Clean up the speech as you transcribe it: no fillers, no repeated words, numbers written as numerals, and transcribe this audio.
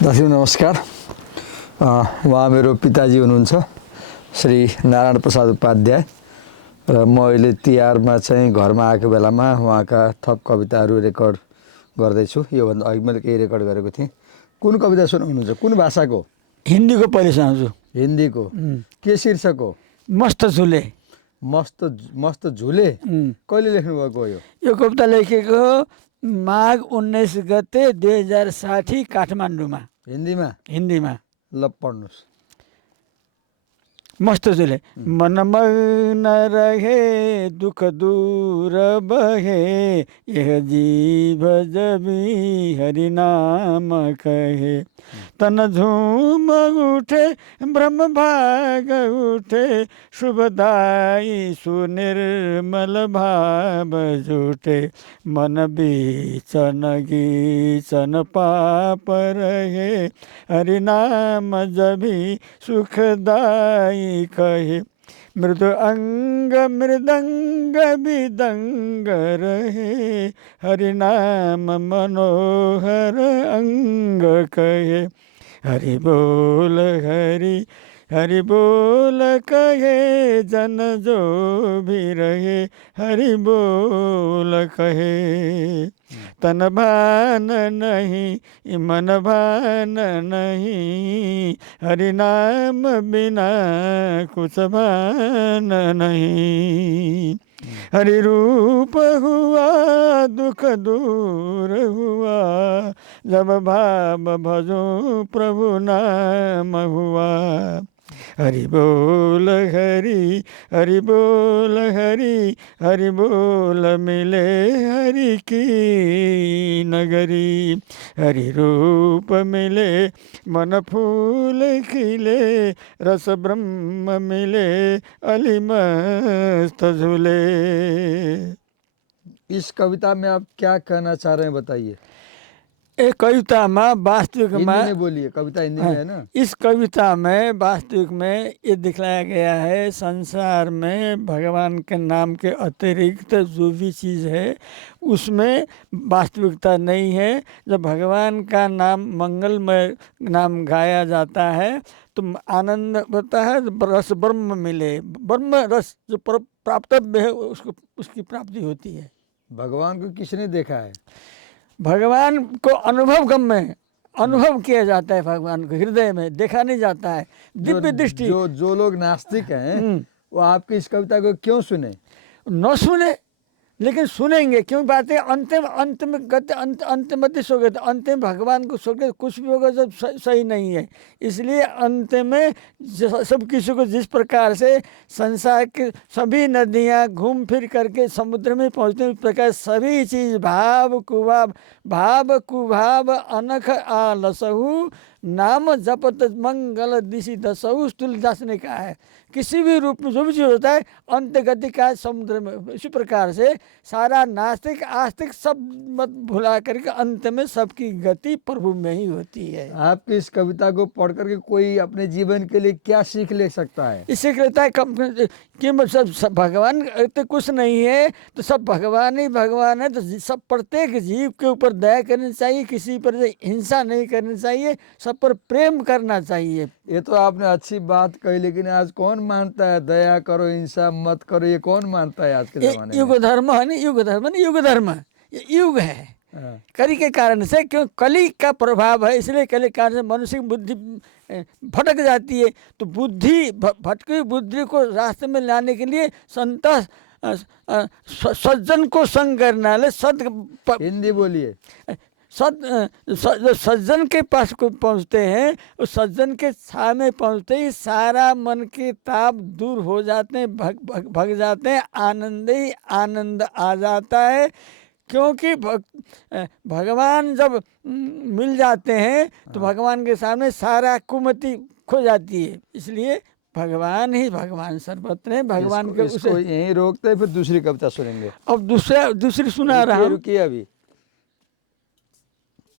दर्शक नमस्कार। उहाँ मेरो पिताजी हुनुहुन्छ श्री नारायण प्रसाद उपाध्याय र म अहिले तिहारमा चाहिँ घरमा आएको बेलामा उहाँका थप कविताहरू रेकर्ड गर्दैछु। योभन्दा अघि मैले केही रेकर्ड गरेको थिएँ। कुन कविता सुनाउनुहुन्छ? कुन भाषाको? हिन्दीको पहिले सुनाउँछु। हिन्दीको? के शीर्षक हो? मस्त झुले। मस्त झुले? कहिले लेख्नुभएको हो यो कविता लेखेको माघ 19 गते 2060 काठमाडौँमा। हिन्दीमा। ल पढ्नुहोस्। मस्त झुले। मन मग्न रहे दुख दूर बहे, यह जीव जबी हरि नाम कहे। तन झूम उठे ब्रह्म भाग उठे, शुभदाई सुनिर्मल भाव जुटे। मन बीचन गीचन पाप रहे, हरि नाम जबी सुखदाई कहे। मृदु अंग मृदंग विदंग रहे, हरि नाम मनोहर अंग कहे। हरि बोल हरि बोल कहे, जन जो भी रहे हरि बोल कहे। तन भान नहीं मन भान नहीं, हरि नाम बिना कुछ भान नहीं। हरि रूप हुआ दुख दूर हुआ, जब भाव भजो प्रभु नाम हुआ। हरि बोल हरि बोल हरि बोल मिले हरि की नगरी। हरि रूप मिले मन फूल खिले, रस ब्रह्म मिले अली मस्त झूले। इस कविता में आप क्या कहना चाह रहे हैं बताइए। एक कविता में वास्तविक में, हिंदी में बोलिए, कविता हिंदी में है ना। इस कविता में वास्तविक में ये दिखलाया गया है संसार में भगवान के नाम के अतिरिक्त जो भी चीज़ है उसमें वास्तविकता नहीं है। जब भगवान का नाम मंगलमय नाम गाया जाता है तो आनंद होता है, रस ब्रह्म मिले, ब्रह्म रस जो प्राप्तव्य है उसकी प्राप्ति होती है। भगवान को किसने देखा है? भगवान को अनुभव में अनुभव किया जाता है, भगवान को हृदय में देखा नहीं जाता है। दिव्य दृष्टि। जो लोग नास्तिक हैं वो आपकी इस कविता को क्यों सुने? न सुने लेकिन सुनेंगे। क्यों बात है, अंत में गति अंतमति सो गए, अंत में भगवान को सो गए, कुछ भी होगा जब सही नहीं है। इसलिए अंत में सब किसी को जिस प्रकार से संसार की सभी नदियाँ घूम फिर करके समुद्र में पहुँचते हैं, उस प्रकार सभी चीज़ भाव कुभाव अनख आलसहु, नाम जपत मंगल दिशि दसहु। तुलसीदास ने कहा है किसी भी रूप में जो भी चीज़ होता है अंत गति का समुद्र में। इसी प्रकार से सारा नास्तिक आस्तिक सब मत भुला करके अंत में सबकी गति प्रभु में ही होती है। आपकी इस कविता को पढ़ करके कोई अपने जीवन के लिए क्या सीख ले सकता है? इससे कहता है कि सब भगवान तो कुछ नहीं है, तो सब भगवान ही भगवान है। तो सब प्रत्येक जीव के ऊपर दया करनी चाहिए, किसी पर हिंसा नहीं करनी चाहिए, सब पर प्रेम करना चाहिए। ये तो आपने अच्छी बात कही, लेकिन आज कौन मानता है दया करो हिंसा मत करो? ये कौन मानता है आज के जमाने में? युग धर्म है नहीं, युग धर्म ये युग है। कली के कारण से, क्यों कली का प्रभाव है, इसलिए कली के कारण से मनुष्य की बुद्धि भटक जाती है। तो बुद्धि भटकी बुद्धि को रास्ते में लाने के लिए संत सज्जन को संग करना है। हिंदी बोलिए। सज्जन के पास को पहुँचते हैं, उस सज्जन के छाव में पहुँचते ही सारा मन के ताप दूर हो जाते हैं, भग जाते हैं, आनंद ही आनंद आ जाता है। क्योंकि भगवान जब मिल जाते हैं तो भगवान के सामने सारा कुमति खो जाती है। इसलिए भगवान ही भगवान सर्वत्र है। भगवान के इसको यहीं रोकते हैं, फिर दूसरी कविता सुनेंगे। अब दूसरी सुना रहा हूँ। रुकिए अभी।